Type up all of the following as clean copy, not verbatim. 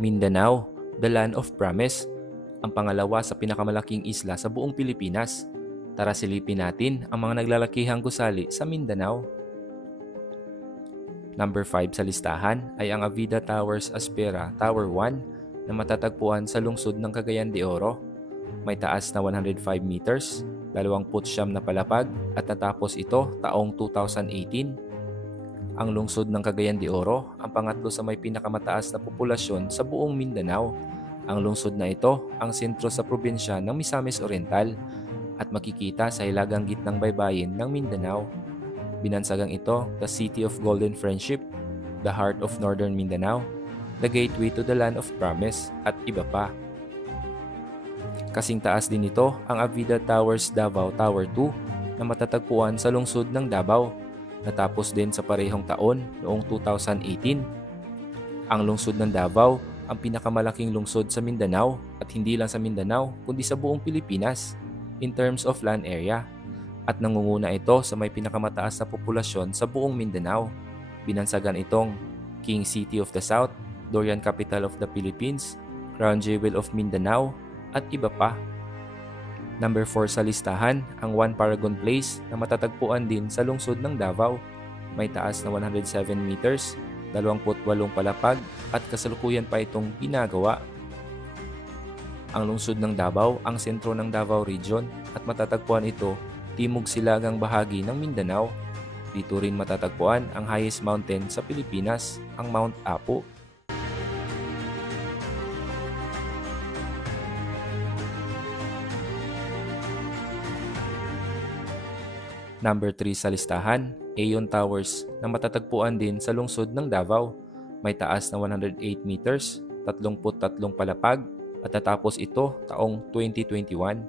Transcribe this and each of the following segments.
Mindanao, the Land of Promise, ang pangalawa sa pinakamalaking isla sa buong Pilipinas. Tara silipin natin ang mga naglalakihang gusali sa Mindanao. Number 5 sa listahan ay ang Avida Towers Aspera Tower 1 na matatagpuan sa lungsod ng Cagayan de Oro. May taas na 105 meters, 29 na palapag at natapos ito taong 2018. Ang lungsod ng Cagayan de Oro ang pangatlo sa may pinakamataas na populasyon sa buong Mindanao. Ang lungsod na ito ang sentro sa probinsya ng Misamis Oriental at makikita sa hilagang gitnang baybayin ng Mindanao. Binansagang ito, the City of Golden Friendship, the Heart of Northern Mindanao, the Gateway to the Land of Promise, at iba pa. Kasing taas din ito ang Avida Towers Davao Tower 2 na matatagpuan sa lungsod ng Davao, natapos din sa parehong taon noong 2018. Ang lungsod ng Davao ang pinakamalaking lungsod sa Mindanao at hindi lang sa Mindanao kundi sa buong Pilipinas in terms of land area. At nangunguna ito sa may pinakamataas na populasyon sa buong Mindanao. Binansagan itong King City of the South, Durian Capital of the Philippines, Crown Jewel of Mindanao, at iba pa. Number 4 sa listahan, ang One Paragon Place na matatagpuan din sa lungsod ng Davao. May taas na 107 meters, 28 palapag at kasalukuyan pa itong ginagawa. Ang lungsod ng Davao ang sentro ng Davao Region at matatagpuan ito timog silagang bahagi ng Mindanao. Dito rin matatagpuan ang highest mountain sa Pilipinas, ang Mount Apo. Number 3 sa listahan, Aeon Towers na matatagpuan din sa lungsod ng Davao. May taas na 108 meters, 33 palapag at natapos ito taong 2021.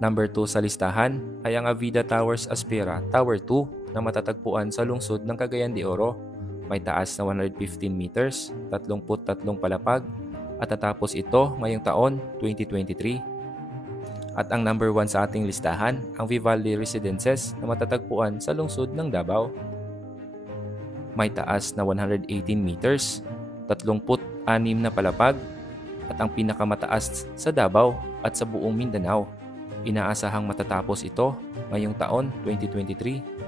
Number 2 sa listahan ay ang Avida Towers Aspera Tower 2 na matatagpuan sa lungsod ng Cagayan de Oro. May taas na 115 meters, 33 palapag at natapos ito ngayong taon 2023. At ang number 1 sa ating listahan, ang Vivaldi Residences na matatagpuan sa lungsod ng Davao. May taas na 118 meters, 36 na palapag at ang pinakamataas sa Davao at sa buong Mindanao. Inaasahang matatapos ito ngayong taon 2023.